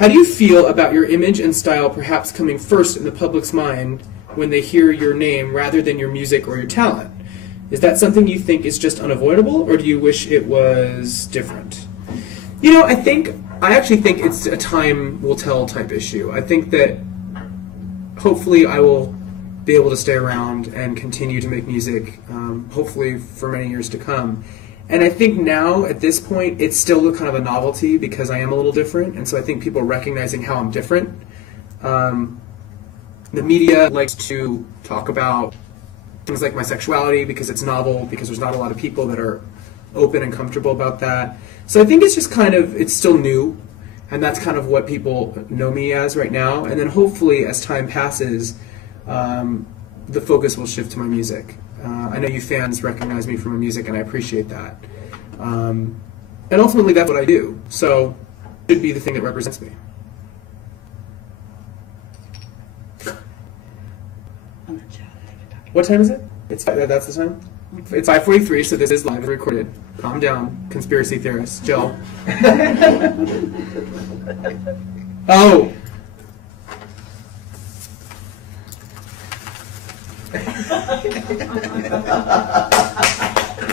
How do you feel about your image and style perhaps coming first in the public's mind when they hear your name rather than your music or your talent? Is that something you think is just unavoidable, or do you wish it was different? You know, I actually think it's a time will tell type issue. I think that hopefully I will be able to stay around and continue to make music, hopefully for many years to come. And I think now, at this point, it's still kind of a novelty because I am a little different, and so I think people are recognizing how I'm different. The media likes to talk about things like my sexuality because it's novel, because there's not a lot of people that are open and comfortable about that. So I think it's just kind of, it's still new, and that's kind of what people know me as right now. And then hopefully, as time passes, the focus will shift to my music. I know you fans recognize me from my music, and I appreciate that. And ultimately, that's what I do. So it should be the thing that represents me. What time is it? That's the time? It's 5:43, so this is live and recorded. Calm down, conspiracy theorists. Jill. Oh!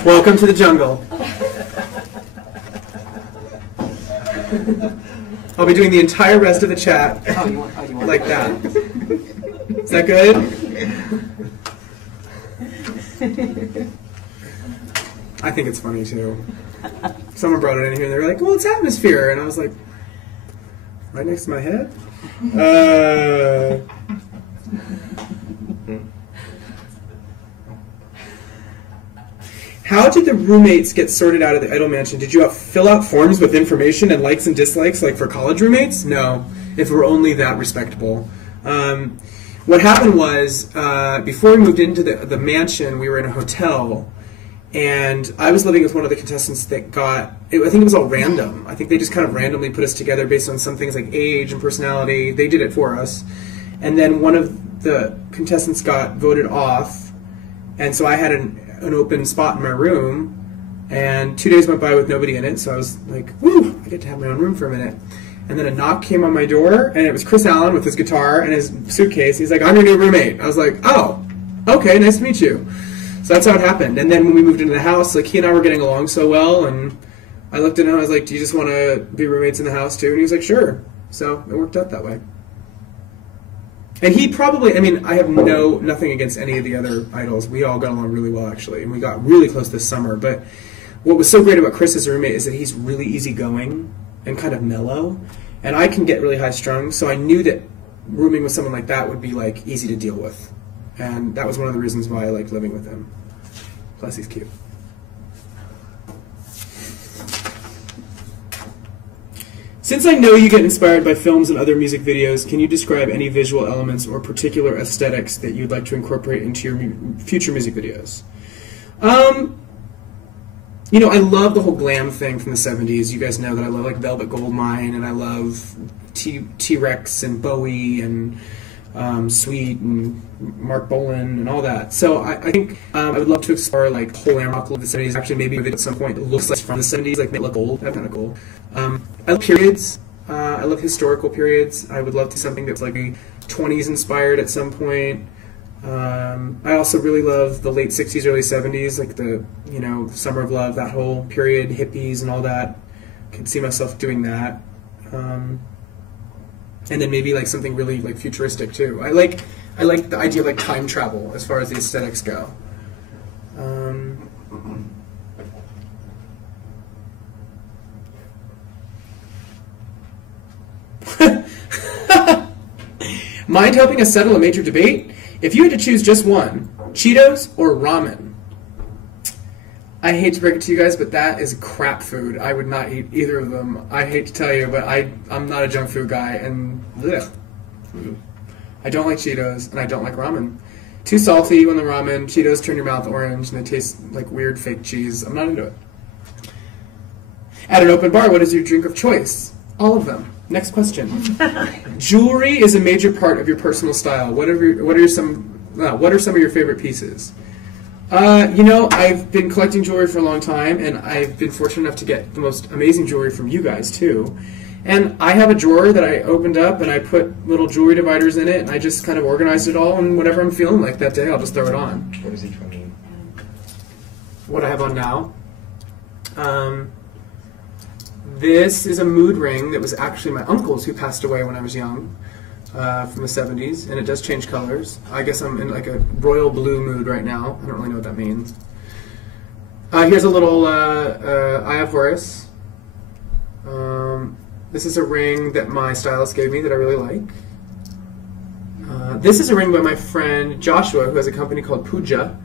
Welcome to the jungle. I'll be doing the entire rest of the chat like that. Is that good? I think it's funny too. Someone brought it in here and they were like, well, it's atmosphere. And I was like, right next to my head? How did the roommates get sorted out of the Idol Mansion? Did you fill out forms with information and likes and dislikes like for college roommates? No, if we're only that respectable. What happened was, before we moved into the mansion, we were in a hotel, and I was living with one of the contestants that I think it was all random. I think they just kind of randomly put us together based on some things like age and personality. They did it for us. And then one of the contestants got voted off, and so I had an open spot in my room, and 2 days went by with nobody in it, so I was like, woo, I get to have my own room for a minute. And then a knock came on my door, and it was Chris Allen with his guitar and his suitcase. He's like, I'm your new roommate. I was like, oh, okay, nice to meet you. So that's how it happened. And then when we moved into the house, like, he and I were getting along so well, and I looked at him, I was like, do you just want to be roommates in the house too? And he was like, sure. So it worked out that way. And he probably, I mean, I have nothing against any of the other idols. We all got along really well, actually, and we got really close this summer. But what was so great about Chris as a roommate is that he's really easygoing and kind of mellow, and I can get really high-strung, so I knew that rooming with someone like that would be like easy to deal with, and that was one of the reasons why I liked living with him. Plus, he's cute. Since I know you get inspired by films and other music videos, can you describe any visual elements or particular aesthetics that you'd like to incorporate into your future music videos? You know, I love the whole glam thing from the 70s. You guys know that I love like Velvet Goldmine, and I love T-Rex and Bowie and Sweet and Mark Bolan and all that. So I think I would love to explore like the whole rock of the 70s. Actually, maybe a video at some point that looks like from the 70s, like make it look old. That's kind of cool. I love periods. I love historical periods. I would love to do something that's like a 20s inspired at some point. I also really love the late 60s, early 70s, like the, you know, Summer of Love, that whole period, hippies and all that. Could see myself doing that. And then maybe like something really like futuristic too. I like the idea of like time travel as far as the aesthetics go. Mind helping us settle a major debate? If you had to choose just one, Cheetos or ramen? I hate to break it to you guys, but that is crap food. I would not eat either of them. I hate to tell you, but I'm not a junk food guy, and ugh. I don't like Cheetos, and I don't like ramen. Too salty when the ramen. Cheetos turn your mouth orange, and they taste like weird fake cheese. I'm not into it. At an open bar, what is your drink of choice? All of them. Next question. Jewelry is a major part of your personal style. What are some of your favorite pieces? You know, I've been collecting jewelry for a long time, and I've been fortunate enough to get the most amazing jewelry from you guys too. And I have a drawer that I opened up and I put little jewelry dividers in it, and I just kind of organized it all, and whatever I'm feeling like that day, I'll just throw it on. What does each one mean? What I have on now. This is a mood ring that was actually my uncle's, who passed away when I was young, from the 70s, and it does change colors. I guess I'm in like a royal blue mood right now. I don't really know what that means. Here's a little Eye of Horus. This is a ring that my stylist gave me that I really like. This is a ring by my friend Joshua, who has a company called Puja.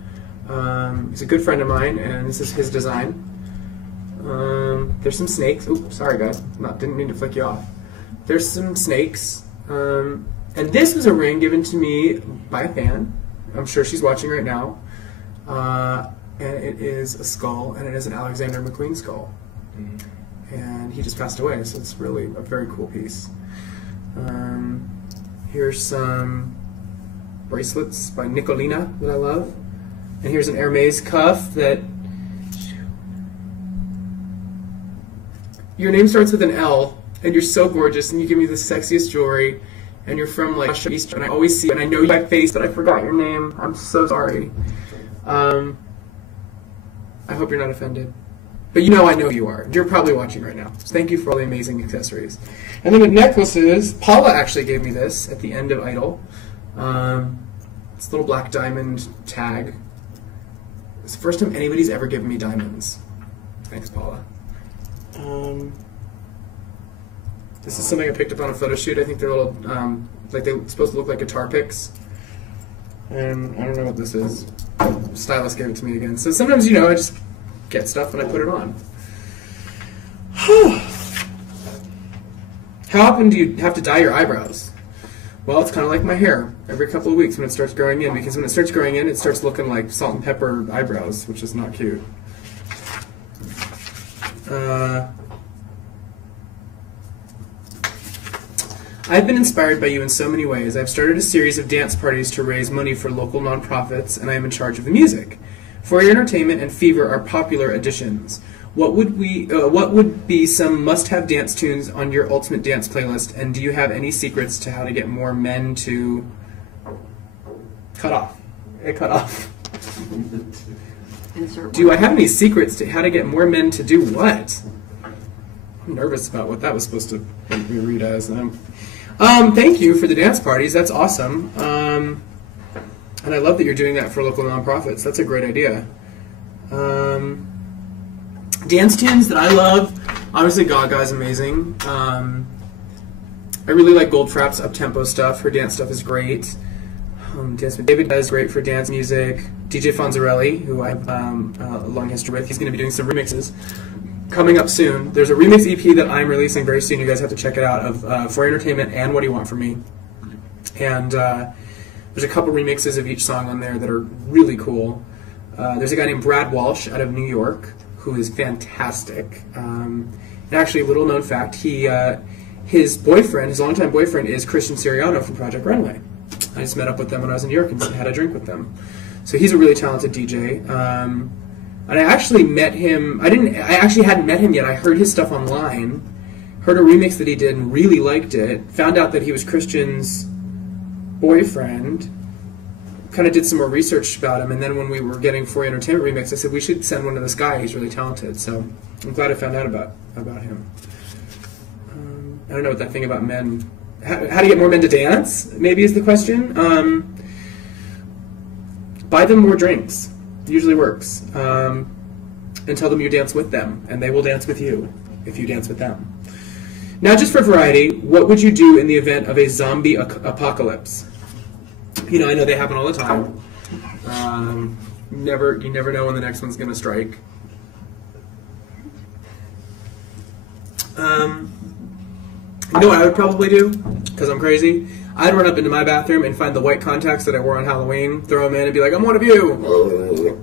He's a good friend of mine, and this is his design. There's some snakes. Oops, sorry guys, didn't mean to flick you off. There's some snakes. And this was a ring given to me by a fan. I'm sure she's watching right now. And it is a skull, and it is an Alexander McQueen skull. And he just passed away, so it's really a very cool piece. Here's some bracelets by Nicolina that I love. And here's an Hermes cuff that... Your name starts with an L, and you're so gorgeous, and you give me the sexiest jewelry, and you're from like East, and I always see, and I know you by face, but I forgot your name. I'm so sorry. I hope you're not offended. But you know I know you are. You're probably watching right now. So thank you for all the amazing accessories. And then the necklaces, Paula actually gave me this at the end of Idol. It's a little black diamond tag. It's the first time anybody's ever given me diamonds. Thanks, Paula. This is something I picked up on a photo shoot. I think they're little, like they're supposed to look like guitar picks. And I don't know what this is. Stylist gave it to me again. So sometimes, you know, I just get stuff and I put it on. How often do you have to dye your eyebrows? Well, it's kind of like my hair. Every couple of weeks when it starts growing in, because when it starts growing in, it starts looking like salt and pepper eyebrows, which is not cute. I've been inspired by you in so many ways. I've started a series of dance parties to raise money for local nonprofits, and I am in charge of the music. For Your Entertainment and Fever are popular additions. What would be some must-have dance tunes on your ultimate dance playlist, and do you have any secrets to how to get more men to... Cut off. It cut off. Do I have any secrets to how to get more men to do what? I'm nervous about what that was supposed to make me read as. Thank you for the dance parties. That's awesome. And I love that you're doing that for local nonprofits. That's a great idea. Dance tunes that I love, obviously Gaga's amazing. I really like Goldfrapp's up-tempo stuff. Her dance stuff is great. Dance with David is great for dance music. DJ Fonzarelli, who I have a long history with, he's going to be doing some remixes coming up soon. There's a remix EP that I'm releasing very soon. You guys have to check it out, of For Entertainment and What Do You Want From Me. And there's a couple remixes of each song on there that are really cool. There's a guy named Brad Walsh out of New York who is fantastic. And actually, a little known fact, his boyfriend, his longtime boyfriend, is Christian Siriano from Project Runway. I just met up with them when I was in New York and had a drink with them. So he's a really talented DJ. And I actually met him, I actually hadn't met him yet. I heard his stuff online, heard a remix that he did and really liked it, found out that he was Christian's boyfriend, kind of did some more research about him, and then when we were getting For Entertainment remix, I said we should send one to this guy, he's really talented. So I'm glad I found out about him. I don't know what that thing about men, how to get more men to dance, maybe is the question. Buy them more drinks. Usually works. And tell them you dance with them, and they will dance with you if you dance with them. Now, just for variety, what would you do in the event of a zombie apocalypse? You know, I know they happen all the time. You never know when the next one's going to strike. You know what I would probably do, because I'm crazy? I'd run up into my bathroom and find the white contacts that I wore on Halloween, throw them in and be like, I'm one of you!